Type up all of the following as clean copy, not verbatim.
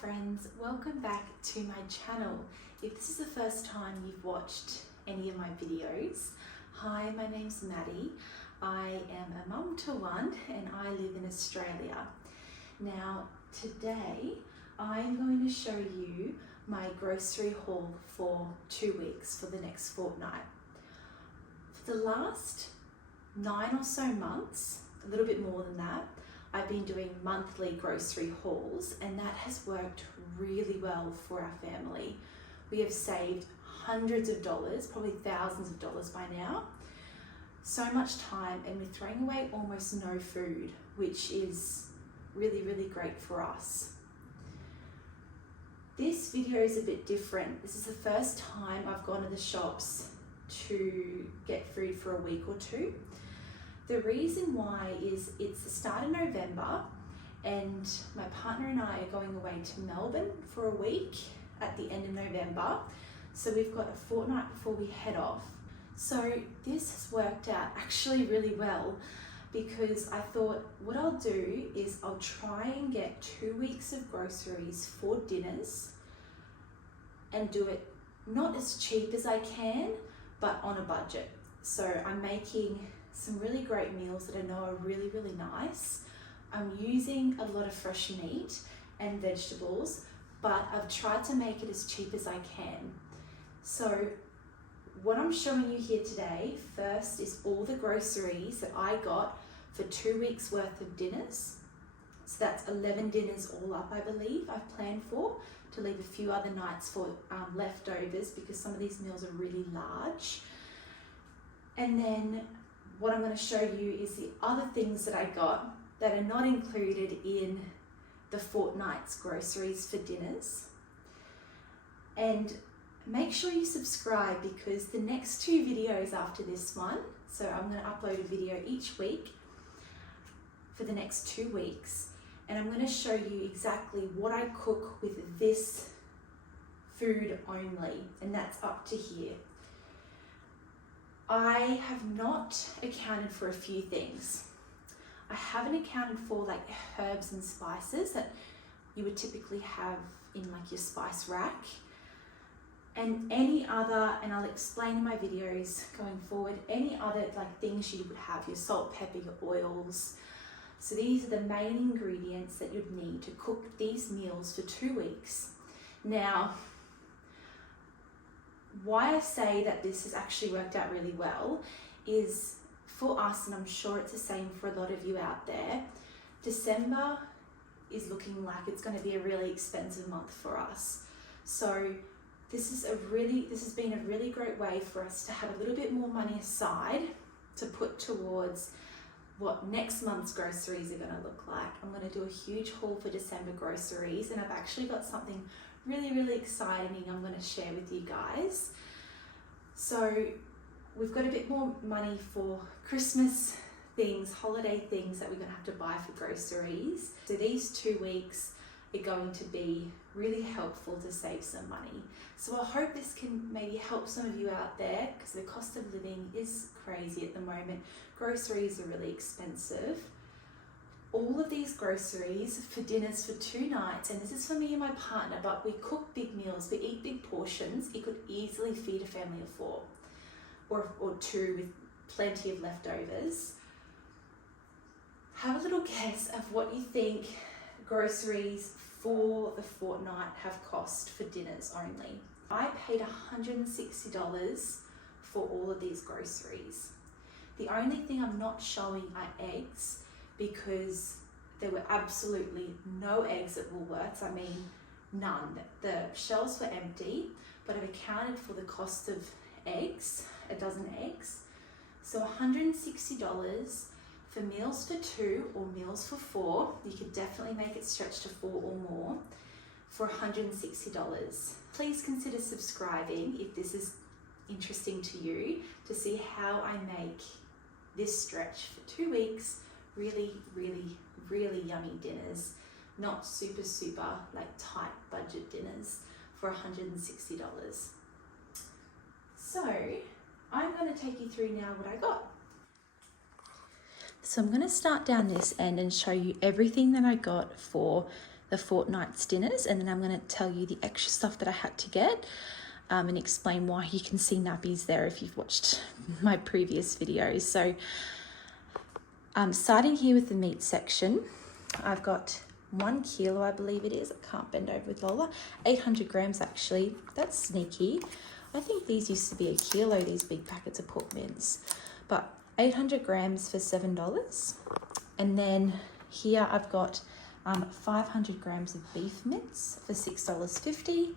friends, welcome back to my channel. If this is the first time you've watched any of my videos, hi, my name's Maddi. I am a mum to one and I live in Australia. Now today I'm going to show you my grocery haul for 2 weeks for the next fortnight. For the last 9 or so months, a little bit more than that, I've been doing monthly grocery hauls and that has worked really well for our family. We have saved hundreds of dollars, probably thousands of dollars by now. So much time, and we're throwing away almost no food, which is really, really great for us. This video is a bit different. This is the first time I've gone to the shops to get food for a week or two. The reason why is it's the start of November and my partner and I are going away to Melbourne for a week at the end of November. So we've got a fortnight before we head off. So this has worked out actually really well because I thought what I'll do is I'll try and get 2 weeks of groceries for dinners and do it not as cheap as I can, but on a budget. So I'm making some really great meals that I know are really, really nice. I'm using a lot of fresh meat and vegetables, but I've tried to make it as cheap as I can. So what I'm showing you here today, first is all the groceries that I got for 2 weeks worth of dinners. So that's 11 dinners all up, I believe, I've planned for, to leave a few other nights for leftovers because some of these meals are really large. And then what I'm going to show you is the other things that I got that are not included in the fortnight's groceries for dinners. And make sure you subscribe because the next 2 videos after this one, so I'm going to upload a video each week for the next 2 weeks, and I'm going to show you exactly what I cook with this food only, and that's up to here. I have not accounted for a few things. I haven't accounted for like herbs and spices that you would typically have in like your spice rack, and any other, and I'll explain in my videos going forward, any other like things you would have, your salt, pepper, your oils. So these are the main ingredients that you'd need to cook these meals for 2 weeks. Now, why I say that this has actually worked out really well is for us, and I'm sure it's the same for a lot of you out there, December is looking like it's going to be a really expensive month for us. So this has been a really great way for us to have a little bit more money aside to put towards what next month's groceries are going to look like. I'm going to do a huge haul for December groceries, and I've actually got something really, really exciting I'm going to share with you guys. So we've got a bit more money for Christmas things, holiday things that we're going to have to buy for groceries. So these 2 weeks are going to be really helpful to save some money. So I hope this can maybe help some of you out there because the cost of living is crazy at the moment. Groceries are really expensive. All of these groceries for dinners for 2 nights, and this is for me and my partner, but we cook big meals, we eat big portions. It could easily feed a family of 4 or 2 with plenty of leftovers. Have a little guess of what you think groceries for the fortnight have cost for dinners only. I paid $160 for all of these groceries. The only thing I'm not showing are eggs, because there were absolutely no eggs at Woolworths. I mean, none. The shelves were empty, but I've accounted for the cost of eggs, a dozen eggs. So $160 for meals for 2 or meals for 4. You could definitely make it stretch to 4 or more for $160. Please consider subscribing if this is interesting to you, to see how I make this stretch for 2 weeks. Really, really, really yummy dinners, not super like tight budget dinners for $160. So I'm going to take you through now what I got. So I'm going to start down this end and show you everything that I got for the fortnight's dinners, and then I'm going to tell you the extra stuff that I had to get and explain why. You can see nappies there if you've watched my previous videos. So starting here with the meat section, I've got 1 kilo, I believe it is. I can't bend over with Lola. 800 grams actually. That's sneaky. I think these used to be 1 kilo, these big packets of pork mince. But 800 grams for $7. And then here I've got 500 grams of beef mince for $6.50.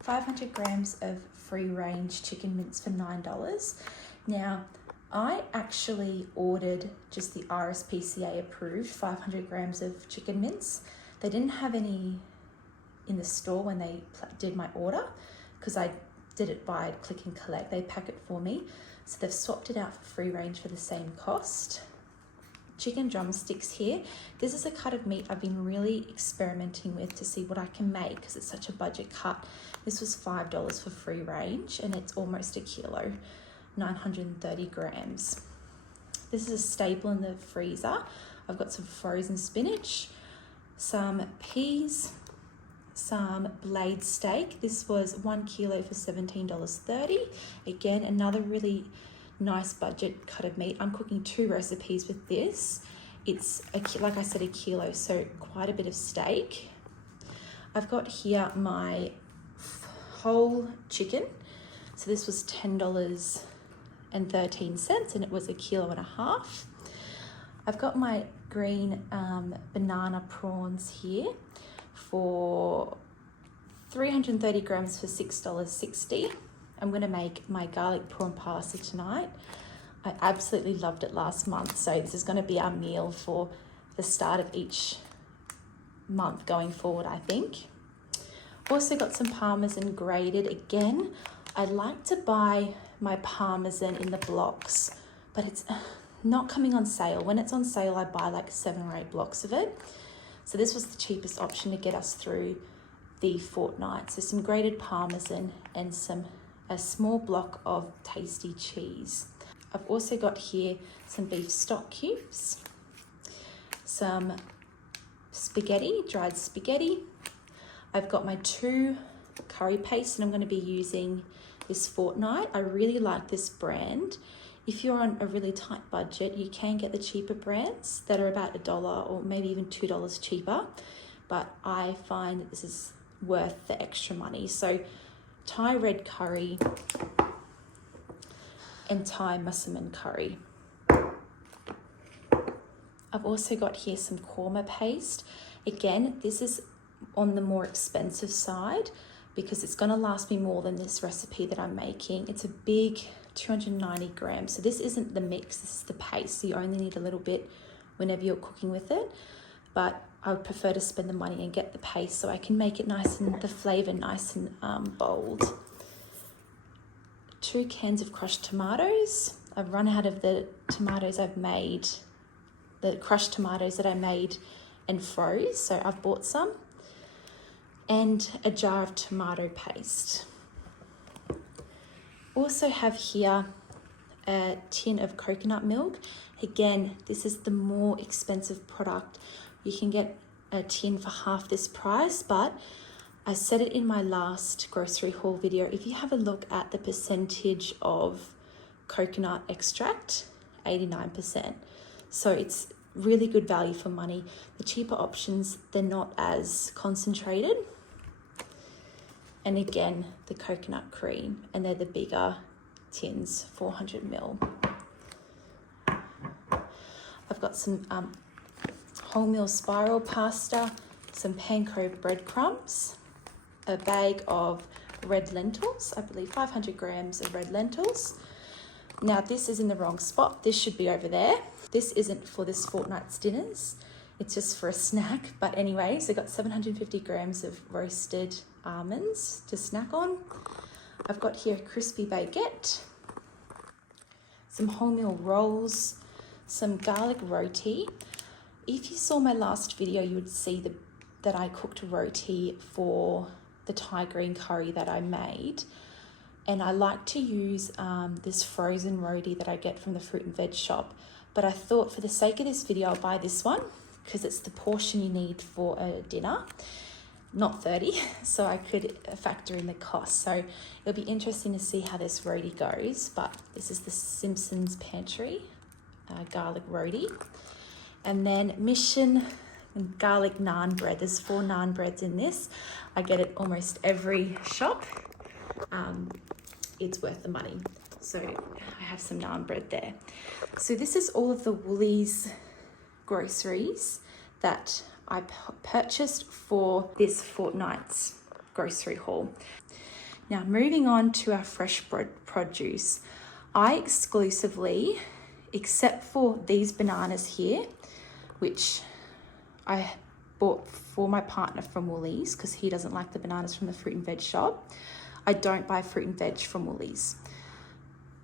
500 grams of free-range chicken mince for $9. Now, I actually ordered just the RSPCA approved 500 grams of chicken mince. They didn't have any in the store when they did my order because I did it by click and collect. They pack it for me. So they've swapped it out for free range for the same cost. Chicken drumsticks here. This is a cut of meat I've been really experimenting with to see what I can make because it's such a budget cut. This was $5 for free range and it's almost 1 kilo, 930 grams. This is a staple in the freezer. I've got some frozen spinach, some peas, some blade steak. This was 1 kilo for $17.30. Again, another really nice budget cut of meat. I'm cooking 2 recipes with this. It's, like I said, 1 kilo, so quite a bit of steak. I've got here my whole chicken. So this was $10.13 and it was 1.5 kilos. I've got my green banana prawns here for 330 grams for $6.60. I'm going to make my garlic prawn pasta tonight. I absolutely loved it last month, so this is going to be our meal for the start of each month going forward, I think. Also got some parmesan grated. Again, I like to buy my parmesan in the blocks, but it's not coming on sale. When it's on sale, I buy like 7 or 8 blocks of it. So this was the cheapest option to get us through the fortnight. So some grated parmesan and a small block of tasty cheese. I've also got here some beef stock cubes, some spaghetti, dried spaghetti. I've got my 2 curry pastes and I'm going to be using this fortnight. I really like this brand. If you're on a really tight budget, you can get the cheaper brands that are about $1 or maybe even $2 cheaper. But I find that this is worth the extra money. So Thai red curry and Thai massaman curry. I've also got here some korma paste. Again, this is on the more expensive side because it's going to last me more than this recipe that I'm making. It's a big 290 grams. So this isn't the mix, this is the paste. So you only need a little bit whenever you're cooking with it. But I would prefer to spend the money and get the paste so I can make it nice and the flavor nice and bold. 2 cans of crushed tomatoes. I've run out of the tomatoes I've made, the crushed tomatoes that I made and froze. So I've bought some. And a jar of tomato paste. Also have here a tin of coconut milk. Again, this is the more expensive product. You can get a tin for half this price, but I said it in my last grocery haul video. If you have a look at the percentage of coconut extract, 89%. So it's really good value for money. The cheaper options, they're not as concentrated. And again, the coconut cream, and they're the bigger tins, 400 ml. I've got some wholemeal spiral pasta, some panko breadcrumbs, a bag of red lentils, I believe 500 grams of red lentils. Now this is in the wrong spot. This should be over there. This isn't for this fortnight's dinners. It's just for a snack. But anyway, so I've got 750 grams of roasted almonds to snack on. I've got here a crispy baguette, some wholemeal rolls, some garlic roti. If you saw my last video, you would see that I cooked roti for the Thai green curry that I made. And I like to use this frozen roti that I get from the fruit and veg shop. But I thought for the sake of this video, I'll buy this one. because it's the portion you need for a dinner, not 30, so I could factor in the cost. So it'll be interesting to see how this roadie goes, but this is the Simpsons Pantry garlic roadie. And then Mission garlic naan bread. There's 4 naan breads in this. I get it almost every shop. It's worth the money. So I have some naan bread there. So this is all of the Woolies groceries that I purchased for this fortnight's grocery haul. Now moving on to our fresh produce, I exclusively, except for these bananas here, which I bought for my partner from Woolies because he doesn't like the bananas from the fruit and veg shop. I don't buy fruit and veg from Woolies.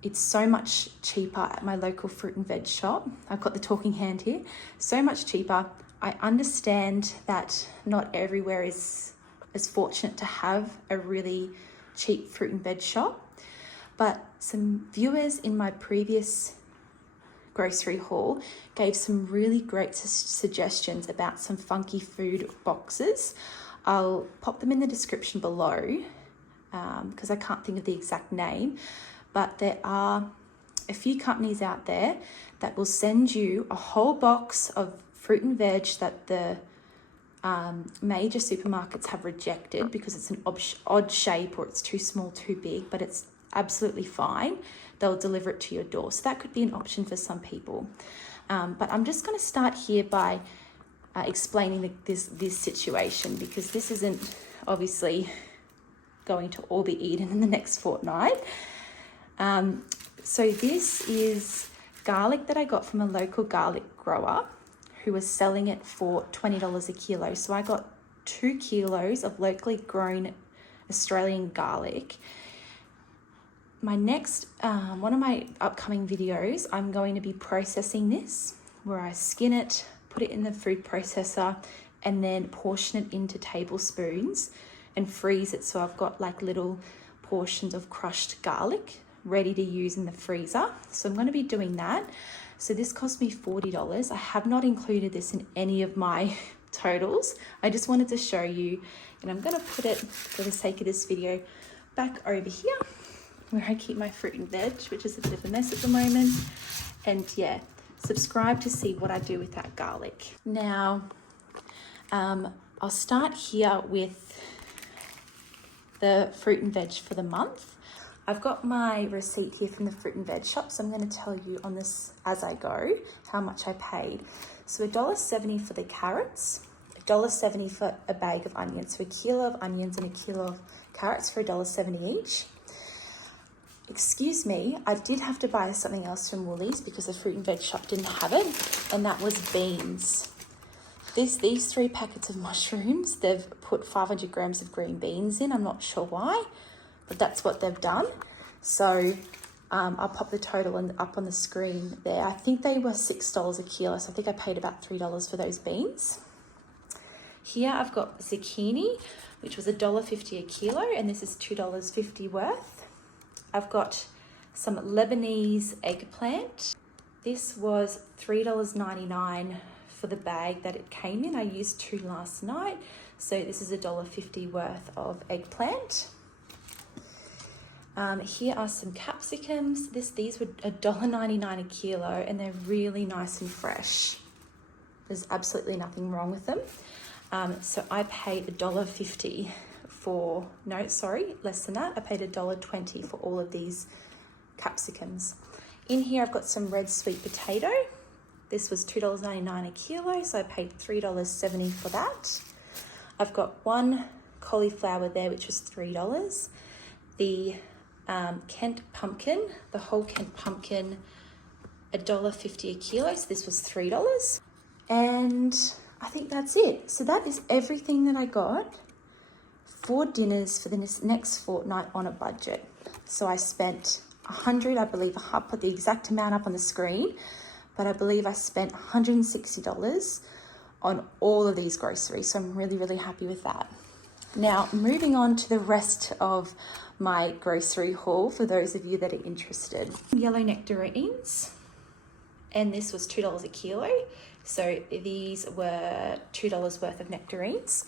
It's so much cheaper at my local fruit and veg shop. I've got the talking hand here. So much cheaper. I understand that not everywhere is as fortunate to have a really cheap fruit and veg shop, but some viewers in my previous grocery haul gave some really great suggestions about some funky food boxes. I'll pop them in the description below because I can't think of the exact name, but there are a few companies out there that will send you a whole box of fruit and veg that the major supermarkets have rejected because it's an odd shape or it's too small, too big, but it's absolutely fine. They'll deliver it to your door. So that could be an option for some people. But I'm just going to start here by explaining this situation, because this isn't obviously going to all be eaten in the next fortnight. So this is garlic that I got from a local garlic grower who was selling it for $20 a kilo. So I got 2 kilos of locally grown Australian garlic. My next, one of my upcoming videos, I'm going to be processing this, where I skin it, put it in the food processor, and then portion it into tablespoons and freeze it. So I've got like little portions of crushed garlic ready to use in the freezer. So I'm going to be doing that. So this cost me $40. I have not included this in any of my totals. I just wanted to show you, and I'm going to put it, for the sake of this video, back over here where I keep my fruit and veg, which is a bit of a mess at the moment. And yeah, subscribe to see what I do with that garlic. Now, I'll start here with the fruit and veg for the month. I've got my receipt here from the fruit and veg shop, so I'm going to tell you on this as I go how much I paid. So $1.70 for the carrots, $1.70 for a bag of onions. So a kilo of onions and a kilo of carrots for $1.70 each. Excuse me, I did have to buy something else from Woolies because the fruit and veg shop didn't have it, and that was beans. These 3 packets of mushrooms, they've put 500 grams of green beans in. I'm not sure why, but that's what they've done. So I'll pop the total up on the screen there. I think they were $6 a kilo, so I think I paid about $3 for those beans. Here I've got zucchini, which was $1.50 a kilo, and this is $2.50 worth. I've got some Lebanese eggplant. This was $3.99 for the bag that it came in. I used 2 last night, so this is $1.50 worth of eggplant. Here are some capsicums. These were $1.99 a kilo, and they're really nice and fresh. There's absolutely nothing wrong with them. So I paid $1.50 for, no, sorry, less than that. I paid $1.20 for all of these capsicums. In here, I've got some red sweet potato. This was $2.99 a kilo, so I paid $3.70 for that. I've got 1 cauliflower there, which was $3. The Kent pumpkin, the whole Kent pumpkin, $1.50 a kilo, so this was $3. And I think that's it. So that is everything that I got for dinners for the next fortnight on a budget. So I spent $100, I believe. I'll put the exact amount up on the screen, but I believe I spent $160 on all of these groceries. So I'm really, really happy with that. Now, moving on to the rest of my grocery haul for those of you that are interested. Yellow nectarines, and this was $2 a kilo. So these were $2 worth of nectarines.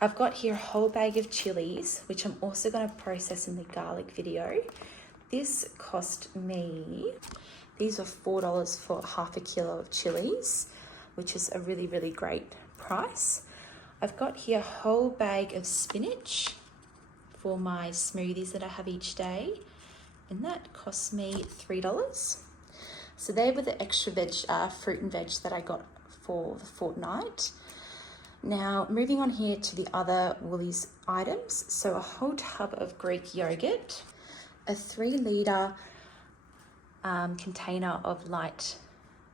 I've got here a whole bag of chilies, which I'm also going to process in the garlic video. This cost me, these are $4 for half a kilo of chilies, which is a really, really great price. I've got here a whole bag of spinach for my smoothies that I have each day, and that cost me $3. So they were the extra veg, fruit and veg that I got for the fortnight. Now, moving on here to the other Woolies items. So a whole tub of Greek yogurt, a 3-litre container of light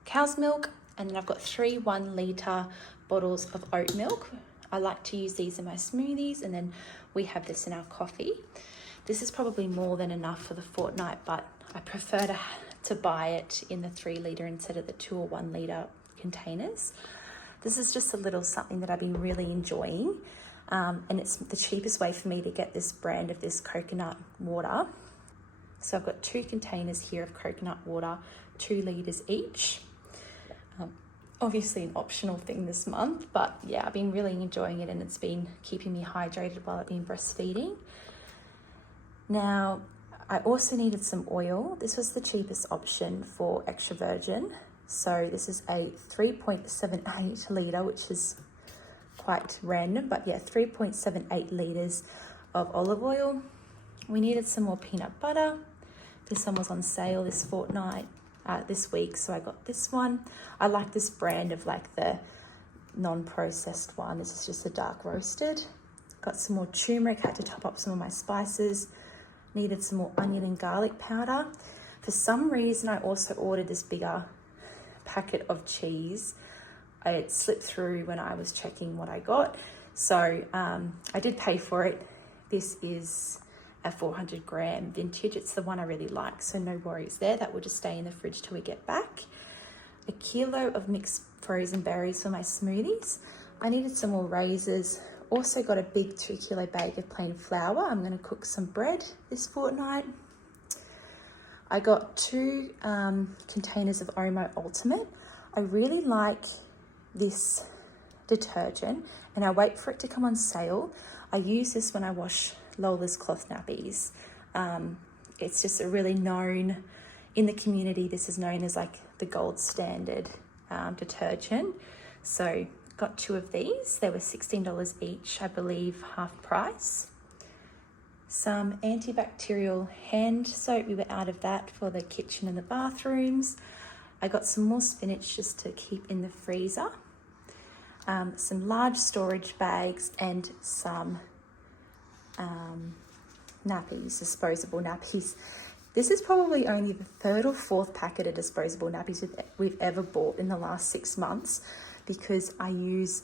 cow's milk, and then I've got 3 1-litre bottles of oat milk. I like to use these in my smoothies, and then we have this in our coffee. This is probably more than enough for the fortnight, but I prefer to buy it in the 3-litre instead of the 2 or 1-litre containers. This is just a little something that I've been really enjoying, and it's the cheapest way for me to get this brand of this coconut water. So I've got 2 containers here of coconut water, 2 litres each. Obviously an optional thing this month, but yeah, I've been really enjoying it, and it's been keeping me hydrated while I've been breastfeeding. Now, I also needed some oil. This was the cheapest option for extra virgin. So this is a 3.78 litre, which is quite random, but yeah, 3.78 litres of olive oil. We needed some more peanut butter. This one was on sale this week, so I got this one. I like this brand of like the non-processed one. This is just a dark roasted. Got some more turmeric, had to top up some of my spices. Needed some more onion and garlic powder. For some reason, I also ordered this bigger packet of cheese. It slipped through when I was checking what I got, so I did pay for it. This is a 400-gram vintage. It's the one I really like, so no worries there. That will just stay in the fridge till we get back. A kilo of mixed frozen berries for my smoothies. I needed some more razors. Also got a big 2-kilo bag of plain flour. I'm going to cook some bread this fortnight. I got 2 containers of Omo Ultimate. I really like this detergent, and I wait for it to come on sale. I use this when I wash Lola's cloth nappies. It's just a really known, in the community, this is known as like the gold standard detergent. So got 2 of these. They were $16 each, I believe, half price. Some antibacterial hand soap. We were out of that for the kitchen and the bathrooms. I got some more spinach just to keep in the freezer. Some large storage bags and some nappies, disposable nappies. This is probably only the 3rd or 4th packet of disposable nappies we've ever bought in the last 6 months, because I use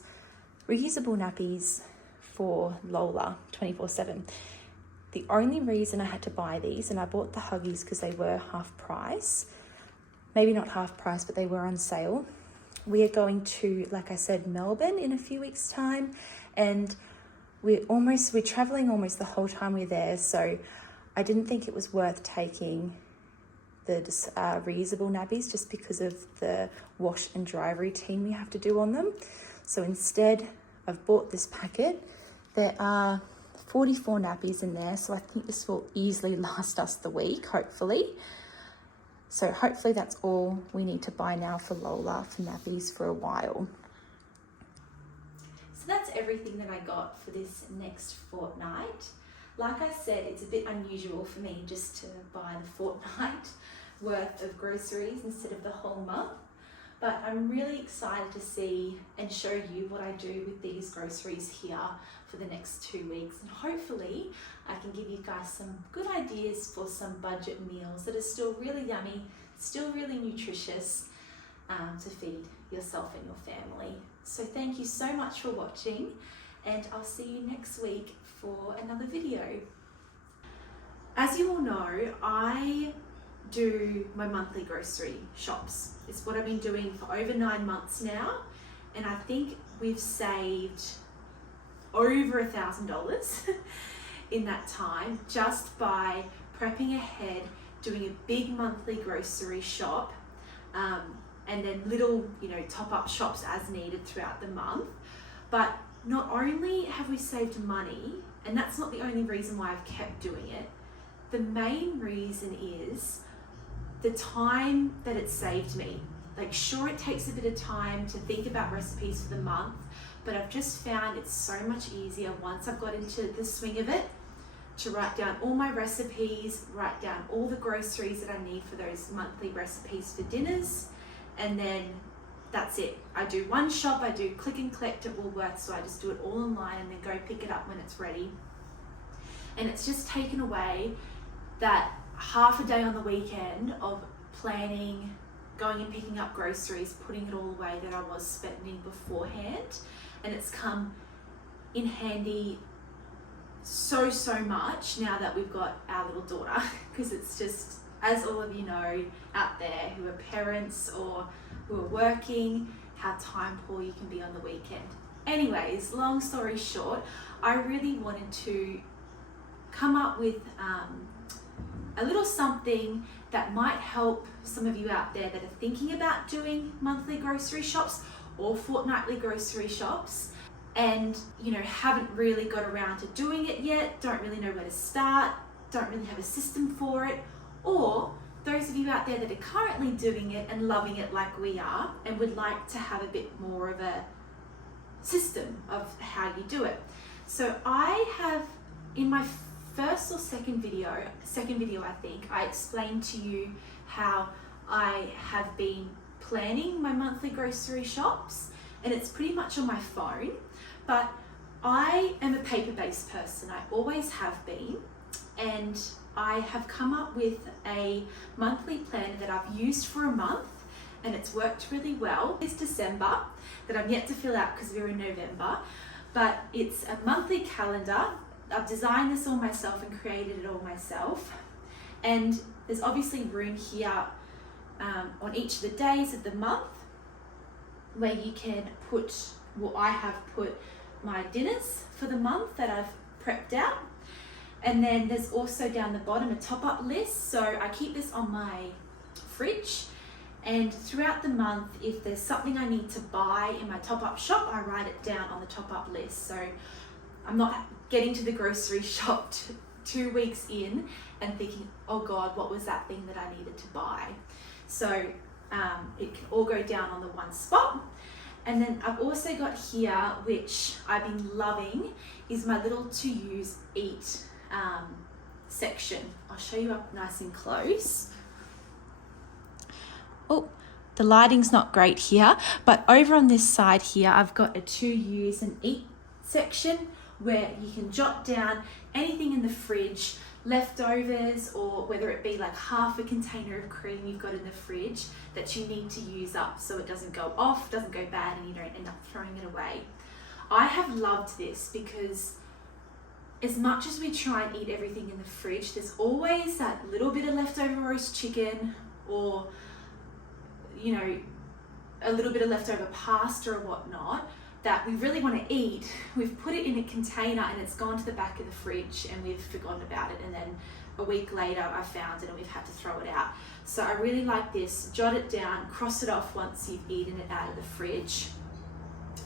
reusable nappies for Lola 24/7. The only reason I had to buy these, and I bought the Huggies because they were half price, maybe not half price, but they were on sale. We are going to, like I said, Melbourne in a few weeks' time, and we're traveling almost the whole time we're there, so I didn't think it was worth taking the reusable nappies just because of the wash and dry routine we have to do on them. So instead, I've bought this packet. There are 44 nappies in there, so I think this will easily last us the week, hopefully. So hopefully that's all we need to buy now for Lola for nappies for a while. So that's everything that I got for this next fortnight. Like I said, it's a bit unusual for me just to buy the fortnight worth of groceries instead of the whole month. But I'm really excited to see and show you what I do with these groceries here for the next 2 weeks. And hopefully I can give you guys some good ideas for some budget meals that are still really yummy, still really nutritious, to feed yourself and your family. So thank you so much for watching, and I'll see you next week for another video. As you all know, I do my monthly grocery shops. It's what I've been doing for over 9 months now, and I think we've saved over $1,000 in that time just by prepping ahead, doing a big monthly grocery shop. and then little, top up shops as needed throughout the month. But not only have we saved money, and that's not the only reason why I've kept doing it, the main reason is the time that it saved me. Like, sure, it takes a bit of time to think about recipes for the month, but I've just found it's so much easier once I've got into the swing of it to write down all my recipes, write down all the groceries that I need for those monthly recipes for dinners, and then that's it. I do one shop, I do click and collect at Woolworths, so I just do it all online and then go pick it up when it's ready. And it's just taken away that half a day on the weekend of planning, going and picking up groceries, putting it all away that I was spending beforehand. And it's come in handy so much now that we've got our little daughter, because it's just, as all of you know out there who are parents or who are working, how time poor you can be on the weekend. Anyways, long story short, I really wanted to come up with a little something that might help some of you out there that are thinking about doing monthly grocery shops or fortnightly grocery shops, and haven't really got around to doing it yet, don't really know where to start, don't really have a system for it, or those of you out there that are currently doing it and loving it like we are and would like to have a bit more of a system of how you do it. So I have, in my first or second video I think, I explained to you how I have been planning my monthly grocery shops, and it's pretty much on my phone, but I am a paper-based person. I always have been, and I have come up with a monthly planner that I've used for a month, and it's worked really well. It's December that I'm yet to fill out because we're in November, but it's a monthly calendar. I've designed this all myself and created it all myself, and there's obviously room here on each of the days of the month where you can put, I have put my dinners for the month that I've prepped out, and then there's also down the bottom a top-up list. So I keep this on my fridge, and throughout the month, if there's something I need to buy in my top-up shop, I write it down on the top-up list. So I'm not getting to the grocery shop 2 weeks in and thinking, oh God, what was that thing that I needed to buy? So it can all go down on the one spot. And then I've also got here, which I've been loving, is my little to use eat section. I'll show you up nice and close. Oh, the lighting's not great here, but over on this side here, I've got a to use and eat section where you can jot down anything in the fridge, leftovers, or whether it be like half a container of cream you've got in the fridge that you need to use up so it doesn't go off, doesn't go bad, and you don't end up throwing it away. I have loved this because as much as we try and eat everything in the fridge, there's always that little bit of leftover roast chicken, or a little bit of leftover pasta or whatnot that we really want to eat. We've put it in a container and it's gone to the back of the fridge and we've forgotten about it, and then a week later I found it and we've had to throw it out. So I really like this. Jot it down, cross it off once you've eaten it out of the fridge.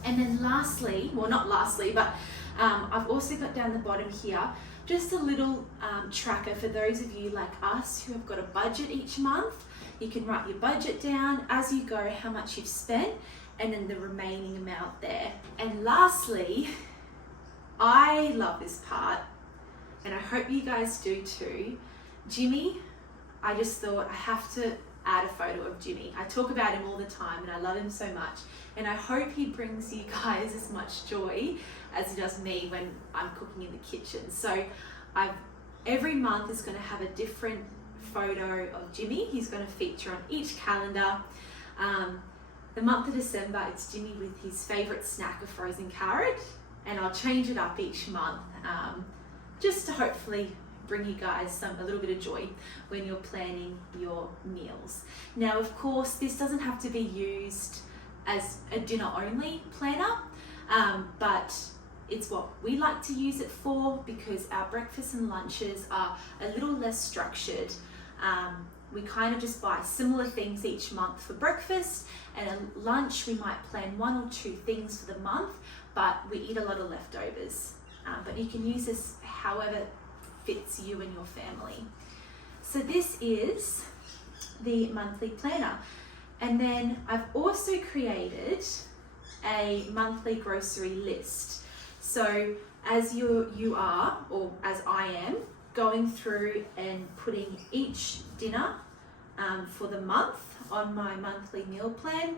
And then lastly, well, not lastly, but I've also got down the bottom here just a little tracker for those of you like us who have got a budget each month. You can write your budget down as you go, how much you've spent, and then the remaining amount there. And lastly, I love this part, and I hope you guys do too. Jimmy, I just thought I have to add a photo of Jimmy. I talk about him all the time and I love him so much, and I hope he brings you guys as much joy as he does me when I'm cooking in the kitchen. So every month is going to have a different photo of Jimmy. He's going to feature on each calendar. The month of December, it's Jimmy with his favourite snack of frozen carrot, and I'll change it up each month just to hopefully bring you guys a little bit of joy when you're planning your meals. Now, of course, this doesn't have to be used as a dinner only planner, but it's what we like to use it for because our breakfasts and lunches are a little less structured. we kind of just buy similar things each month for breakfast, and at lunch we might plan 1 or 2 things for the month, but we eat a lot of leftovers. But you can use this however fits you and your family. So this is the monthly planner. And then I've also created a monthly grocery list. So as you are, or as I am, going through and putting each dinner for the month on my monthly meal plan,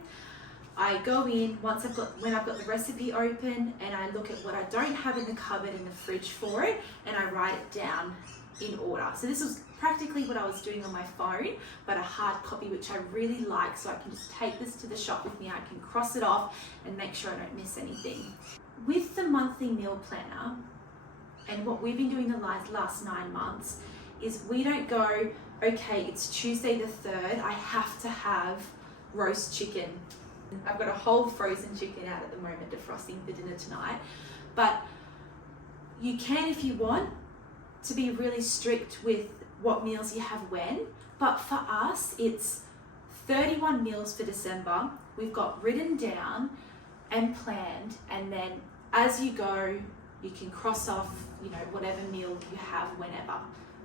I go in when I've got the recipe open, and I look at what I don't have in the cupboard in the fridge for it, and I write it down in order. So this was practically what I was doing on my phone, but a hard copy, which I really like, so I can just take this to the shop with me. I can cross it off and make sure I don't miss anything. With the monthly meal planner, and what we've been doing the last 9 months, is we don't go, okay, it's Tuesday the 3rd, I have to have roast chicken. I've got a whole frozen chicken out at the moment defrosting for dinner tonight, but you can, if you want, to be really strict with what meals you have when. But for us, it's 31 meals for December. We've got written down and planned, and then as you go, you can cross off, whatever meal you have whenever.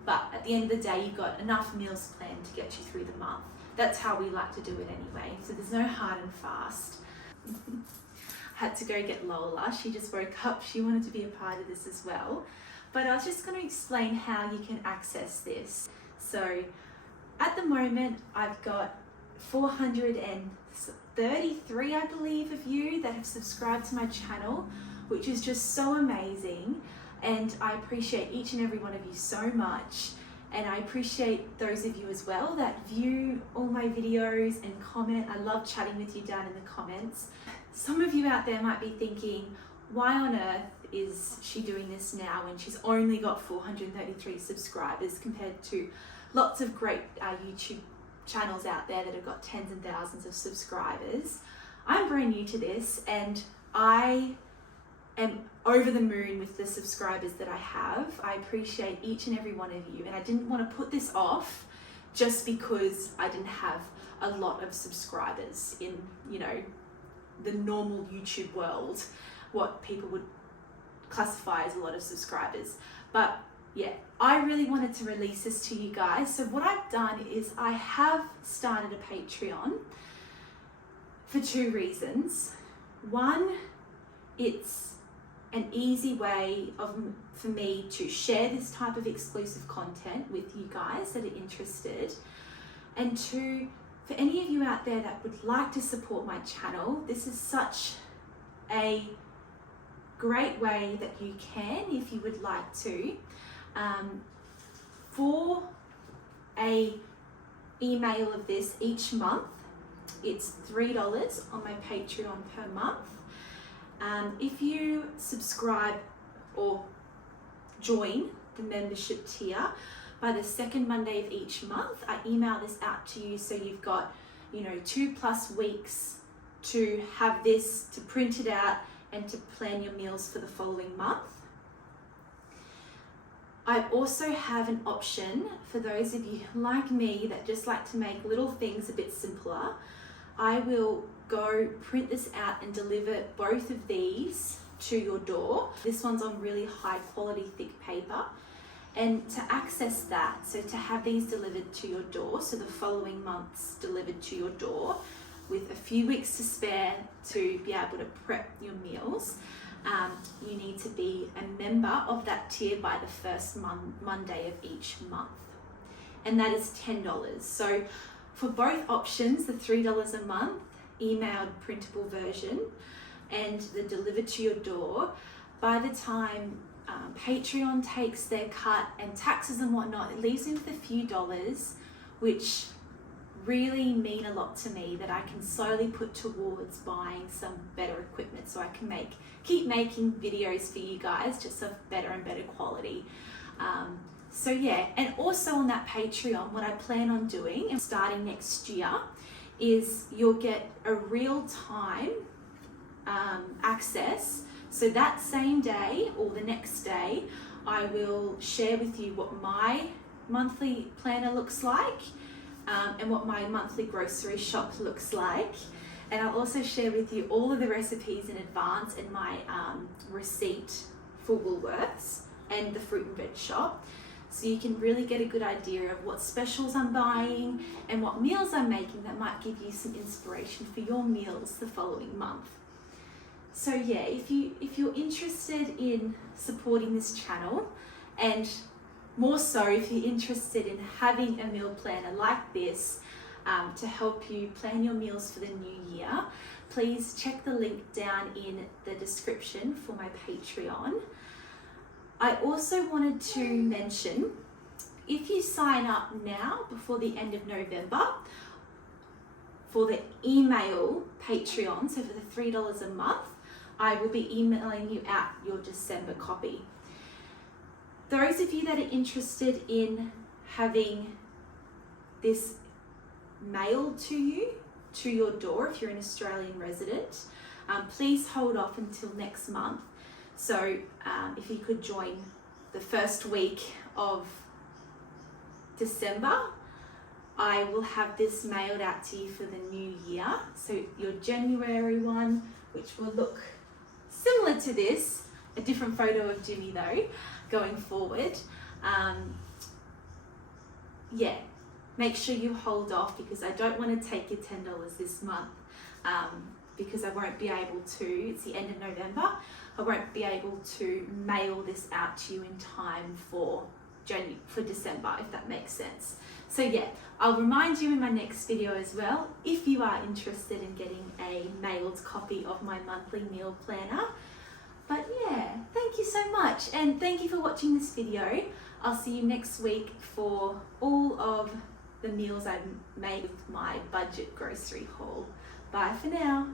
But at the end of the day, you've got enough meals planned to get you through the month. That's how we like to do it anyway. So there's no hard and fast. Had to go get Lola. She just woke up. She wanted to be a part of this as well. But I was just going to explain how you can access this. So at the moment, I've got 433, I believe, of you that have subscribed to my channel, which is just so amazing. And I appreciate each and every one of you so much. And I appreciate those of you as well that view all my videos and comment. I love chatting with you down in the comments. Some of you out there might be thinking, why on earth is she doing this now when she's only got 433 subscribers compared to lots of great YouTube channels out there that have got tens and thousands of subscribers? I'm brand new to this, and I am over the moon with the subscribers that I have. I appreciate each and every one of you, and I didn't want to put this off just because I didn't have a lot of subscribers in, the normal YouTube world, what people would classify as a lot of subscribers. But yeah, I really wanted to release this to you guys. So what I've done is I have started a Patreon for 2 reasons. One, it's an easy way for me to share this type of exclusive content with you guys that are interested. And 2, for any of you out there that would like to support my channel, this is such a great way that you can, if you would like to. For a email of this each month, it's $3 on my Patreon per month. If you subscribe or join the membership tier by the 2nd Monday of each month, I email this out to you, so you've got 2+ weeks to have this, to print it out and to plan your meals for the following month. I also have an option for those of you like me that just like to make little things a bit simpler. I will go print this out and deliver both of these to your door. This one's on really high quality thick paper. And to access that, so to have these delivered to your door, so the following month's delivered to your door with a few weeks to spare to be able to prep your meals, you need to be a member of that tier by the first Monday of each month. And that is $10. So for both options, the $3 a month emailed printable version and the delivered to your door, by the time Patreon takes their cut and taxes and whatnot, it leaves me with a few dollars, which really mean a lot to me, that I can slowly put towards buying some better equipment so I can keep making videos for you guys just of better and better quality. So yeah, and also on that Patreon, what I plan on doing and starting next year is you'll get a real-time access. So that same day or the next day, I will share with you what my monthly planner looks like. and what my monthly grocery shop looks like. And I'll also share with you all of the recipes in advance and my receipt for Woolworths and the fruit and veg shop. So you can really get a good idea of what specials I'm buying and what meals I'm making that might give you some inspiration for your meals the following month. So yeah, if you're interested in supporting this channel, and more so if you're interested in having a meal planner like this to help you plan your meals for the new year, please check the link down in the description for my Patreon. I also wanted to mention, if you sign up now before the end of November for the email Patreon, so for the $3 a month, I will be emailing you out your December copy. Those of you that are interested in having this mailed to you, to your door if you're an Australian resident, please hold off until next month. So if you could join the first week of December, I will have this mailed out to you for the new year. So your January one, which will look similar to this, a different photo of Jimmy though, going forward. Yeah, make sure you hold off because I don't want to take your $10 this month because I won't be able to, it's the end of November, I won't be able to mail this out to you in time for December, if that makes sense. So yeah, I'll remind you in my next video as well, if you are interested in getting a mailed copy of my monthly meal planner. But yeah, thank you so much, and thank you for watching this video. I'll see you next week for all of the meals I've made with my budget grocery haul. Bye for now.